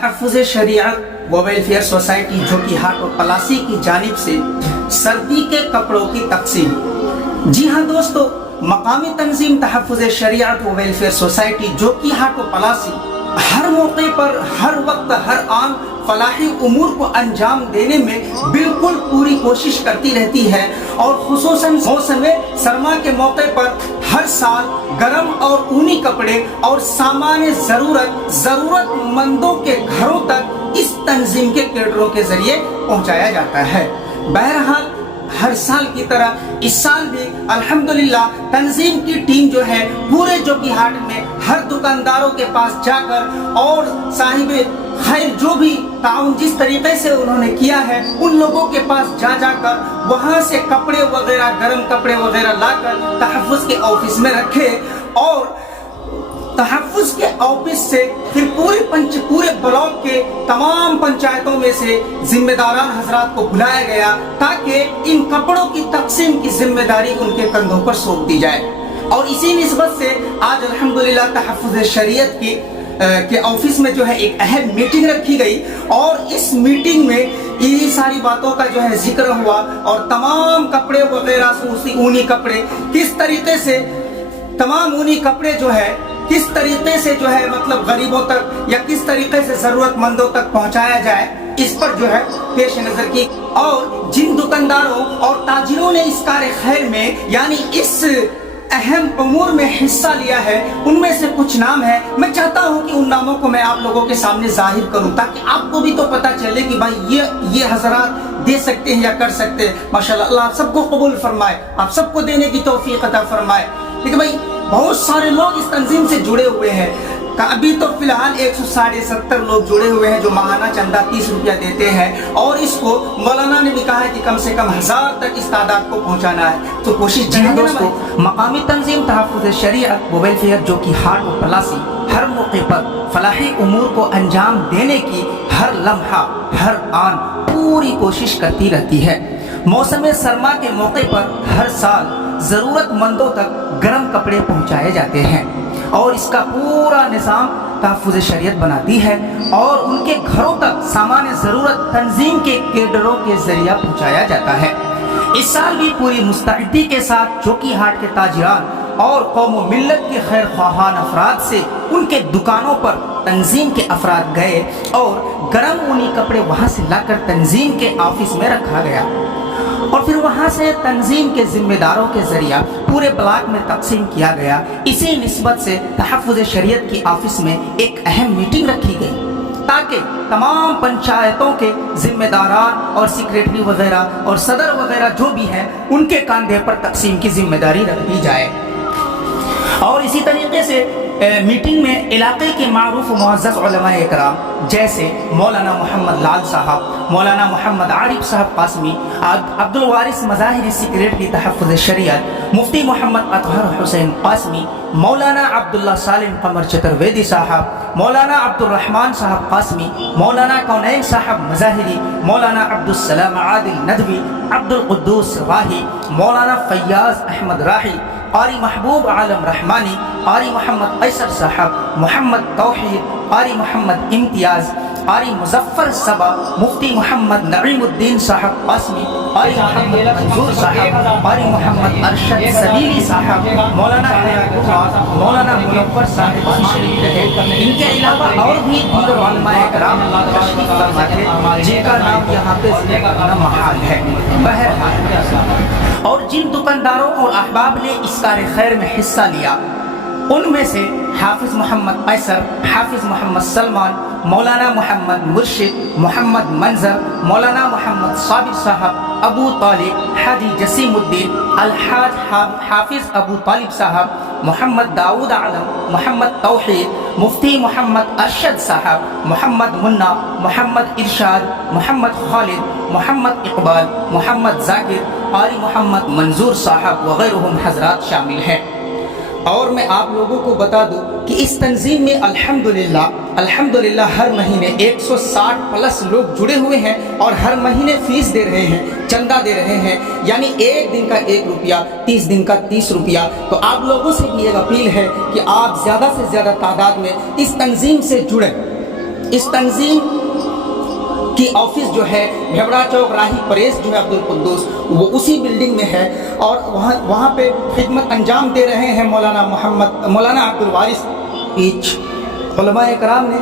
तहफ़्फ़ुज़ शरीअत व welfare society जो कि हाट और पलासी की जानिब से सर्दी के कपड़ों की तकसीम। जी हाँ दोस्तों, मकामी तंजीम तहफ़्फ़ुज़ शरीअत व वेलफेयर सोसाइटी जो कि हाट और पलासी हर मौके पर, हर वक्त, हर आन फलाही उमूर को अंजाम देने में बिल्कुल पूरी कोशिश करती रहती है। और खुसूसन मौसम सरमा के मौके पर हर साल गर्म और ऊनी कपड़े और सामान ज़रूरतमंदों के घरों तक इस तंजीम के कैडरों के जरिए पहुंचाया जाता है। बहरहाल हर साल की तरह इस साल भी अल्हम्दुलिल्लाह तंजीम की टीम जो है पूरे जोगी हाट में हर दुकानदारों के पास जाकर और साहिब खैर जो भी ताउन जिस तरीके से उन्होंने किया है उन लोगों के पास जाकर वहां से कपड़े वगैरह, गर्म कपड़े वगैरह लाकर तहफ़्फ़ुज़ के ऑफिस में रखे और तहफ़्फ़ुज़ के ऑफिस से फिर पूरे ब्लॉक के तमाम पंचायतों में से जिम्मेदारान हजरात को बुलाया गया ताकि इन कपड़ों की तकसीम की जिम्मेदारी उनके कंधों पर सौंप दी जाए। और इसी निस्बत से आज अल्हम्दुलिल्लाह तहफ़्फ़ुज़ शरीयत के ऑफिस में जो है एक अहम मीटिंग रखी गई और इस मीटिंग में ये सारी बातों का जो है जिक्र हुआ और तमाम कपड़े वगैरह, ऊनी कपड़े किस तरीके से, तमाम ऊनी कपड़े जो है किस तरीके से जो है मतलब गरीबों तक या किस तरीके से जरूरतमंदों तक पहुंचाया जाए, इस पर जो है पेश नजर की। और जिन दुकानदारों और ताजिरों ने इस कार्य खैर में यानी इस अहम उमूर में हिस्सा लिया है उनमें से कुछ नाम है। मैं चाहता हूं कि उन नामों को मैं आप लोगों के सामने जाहिर करूं ताकि आपको भी तो पता चले कि भाई ये हजरात दे सकते हैं या कर सकते हैं। माशाल्लाह, अल्लाह आप सबको कबूल फरमाए, आप सबको देने की तौफीक अता फरमाए। लेकिन भाई बहुत सारे लोग इस तंजीम से जुड़े हुए हैं। अभी तो फिलहाल 170 लोग जुड़े हुए हैं जो माहाना चंदा 30 रुपया देते हैं और इसको मौलाना ने भी कहा है कि कम से कम 1000 तक इस तादाद को पहुंचाना है। तो कोशिश जाए दोस्तों, मकामी तंजीम तहफ़्फ़ुज़ शरीअत व वेलफेयर जो कि हाट और पलासी हर मौके पर फलाही उमूर को अंजाम देने की हर लम्हा, हर आन पूरी कोशिश करती रहती है। मौसम सरमा के मौके पर हर साल ज़रूरतमंदों तक गर्म कपड़े पहुंचाए जाते हैं और इसका पूरा निज़ाम तहफ़्फ़ुज़ शरीयत बनाती है और उनके घरों तक सामान ज़रूरत तंजीम के कैडरों के जरिए पहुंचाया जाता है। इस साल भी पूरी मुस्तैदी के साथ जोकी हाट के ताजिरान और कौम मिल्लत के खैर ख्वाहान अफराद से उनके दुकानों पर तंजीम के अफराद गए और गर्म ऊनी कपड़े वहां से लाकर तंजीम के ऑफिस में रखा गया और फिर वहां से तंजीम के जिम्मेदारों के जरिए पूरे ब्लॉक में तकसीम किया गया। इसी निस्बत से तहफ़्फ़ुज़ शरीयत की ऑफिस में एक अहम मीटिंग रखी गई ताकि तमाम पंचायतों के जिम्मेदारान और सेक्रेटरी वगैरह और सदर वगैरह जो भी हैं उनके कंधे पर तकसीम की जिम्मेदारी रख दी जाए। और इसी तरीके से मीटिंग में इलाके के मारूफ मुअज़्ज़ज़ उलमा इकराम जैसे मौलाना मोहम्मद लाल साहब, मौलाना मोहम्मद आरिफ साहब कासमी, अब्दुल वारिस मज़ाहिरी सेक्रेटरी तहफ़्फ़ुज़ शरीयत, मुफ्ती मोहम्मद अतहर हुसैन कासमी, मौलाना अब्दुल्ला सालिम कमर चतुर्वेदी साहब, मौलाना अब्दुर्रहमान साहब कासमी, मौलाना कौनैन साहब मज़ाहिरी, मौलाना अब्दुस्सलाम आदिल नदवी, अब्दुल कुद्दूस राही, मौलाना फैयाज़ अहमद राही, कारी महबूब आलम रहमानी, कारी मोहम्मद कैसर साहब, मोहम्मद तौहीद, कारी मोहम्मद इम्तियाज़, कारी मुजफ्फर सबा, मुफ्ती मोहम्मद नईमुद्दीन साहब कासमी, कारी मोहम्मद मंजूर साहब, कारी मोहम्मद अरशद सबीली साहब, मौलाना हयातुल्लाह, मौलाना मुनव्वर साहब शरीफ रहे। इनके अलावा और भी दीगर उलमा इकराम तशरीफ फरमा थे जिनका नाम यहाँ पे जिक्र करना महाल है। बहरहाल और जिन दुकानदारों और अहबाब ने इस कार्य खैर में हिस्सा लिया उनमें से हाफिज मोहम्मद कैसर, हाफिज मोहम्मद सलमान, मौलाना मोहम्मद मुर्शिद, मोहम्मद मंजर, मौलाना मोहम्मद साबिर साहब, अबू तालिब, हाजी जसीमुद्दीन, अलहाज हाफिज अबू तालिब साहब, मोहम्मद दाऊद आलम, मोहम्मद तौहीद, मुफ्ती मोहम्मद अरशद साहब, मोहम्मद मुन्ना, मोहम्मद इरशाद, मोहम्मद खालिद, मोहम्मद इकबाल, मोहम्मद जाकिर, कारी मोहम्मद मंजूर साहब वगैरह हजरात शामिल हैं। और मैं आप लोगों को बता दूं कि इस तंजीम में अल्हम्दुलिल्लाह हर महीने 160 प्लस लोग जुड़े हुए हैं और हर महीने फीस दे रहे हैं, चंदा दे रहे हैं, यानी एक दिन का 1 रुपया, 30 दिन का 30 रुपया। तो आप लोगों से भी एक अपील है कि आप ज़्यादा से ज़्यादा तादाद में इस तंजीम से जुड़ें इस तंजीम की ऑफिस जो है भेबड़ा चौक राही परेश जो है अब्दुल कुद्दूस, वो उसी बिल्डिंग में है और वहाँ पे खिदमत अंजाम दे रहे हैं मौलाना अब्दुल वारिस ईच। उलमा-ए कराम ने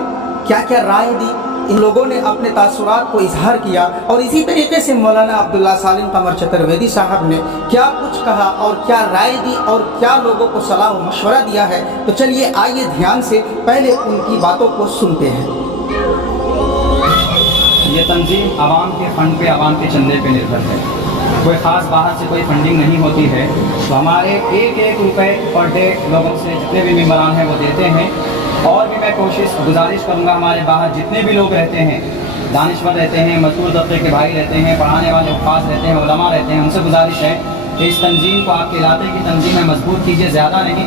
क्या क्या राय दी, इन लोगों ने अपने तासुरात को इजहार किया और इसी तरीके से मौलाना अब्दुल्ला सालिम कमर चतुर्वेदी साहब ने क्या कुछ कहा और क्या राय दी और क्या लोगों को सलाह व मशवरा दिया है। तो चलिए आइए ध्यान से पहले उनकी बातों को सुनते हैं। ये तंजीम आवाम के फंड पे, आवाम के चंदे पे निर्भर है। कोई ख़ास बाहर से कोई फंडिंग नहीं होती है। तो हमारे एक एक रुपये पर डे लोगों से जितने भी मेम्बरान हैं वो देते हैं। और भी मैं गुजारिश करूँगा, हमारे बाहर जितने भी लोग रहते हैं, दानिश्वर रहते हैं, मजदूर तबके के भाई रहते हैं, पढ़ाने वाले उस्ताद रहते हैं, उलमा रहते हैं, उनसे गुजारिश है कि इस तंजीम को, आपके इलाके की तंजीम में मजबूत कीजिए। ज़्यादा नहीं,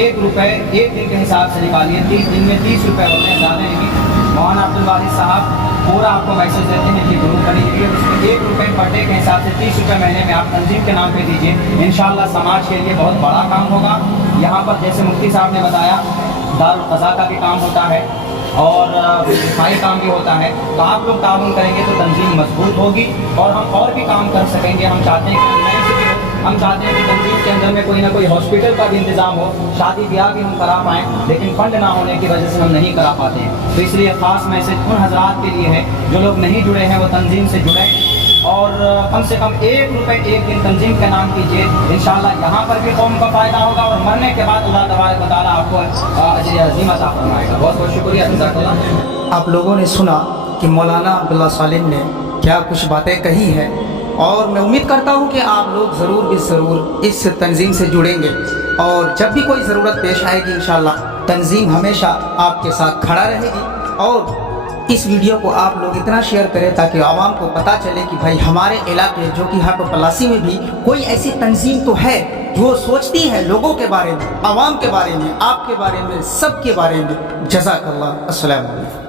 1 रुपये एक दिन के हिसाब से निकालिए। 30 दिन में 30 रुपये होते हैं, ज़्यादा नहीं। मौलाना अब्दुल वारिस साहब पूरा आपको मैसेज देते हैं कि ग्रुप बनीजिए, उसमें 1 रुपये पर डे के हिसाब से 30 रुपये महीने में आप तंजीम के नाम पे दीजिए। इंशाअल्लाह समाज के लिए बहुत बड़ा काम होगा। यहाँ पर जैसे मुफ्ती साहब ने बताया, दारुल क़ज़ा का भी काम होता है और दिफाई काम भी होता है। तो आप लोग ताउन करेंगे तो तंजीम मजबूत होगी और हम और भी काम कर सकेंगे। हम चाहते हैं कि हम चाहते हैं कि तंजीम के अंदर में कोई ना कोई हॉस्पिटल का भी इंतज़ाम हो, शादी ब्याह भी हम करा पाएँ, लेकिन फंड ना होने की वजह से हम नहीं करा पाते हैं। तो इसलिए ख़ास मैसेज उन हज़रात के लिए है जो लोग नहीं जुड़े हैं, वो तंजीम से जुड़ें और कम से कम 1 रुपये एक दिन तंजीम का नाम कीजिए। इंशाअल्लाह यहाँ पर भी कौम का फ़ायदा होगा और मरने के बाद अल्लाह तबारक व तआला आपको अजर अज़ीम अता फरमाएगा। बहुत बहुत शुक्रिया, जज़ाकल्लाह। आप लोगों ने सुना कि मौलाना अब्दुल्ला सालिम ने क्या कुछ बातें कही हैं और मैं उम्मीद करता हूँ कि आप लोग ज़रूर इस तंजीम से जुड़ेंगे और जब भी कोई ज़रूरत पेश आएगी इंशाअल्लाह तंजीम हमेशा आपके साथ खड़ा रहेगी। और इस वीडियो को आप लोग इतना शेयर करें ताकि आवाम को पता चले कि भाई हमारे इलाके जो कि हाटो पलासी में भी कोई ऐसी तंजीम तो है जो सोचती है लोगों के बारे में, आवाम के बारे में, आपके बारे में, सबके बारे में। जज़ाकल्लाह। अस्सलाम वालेकुम।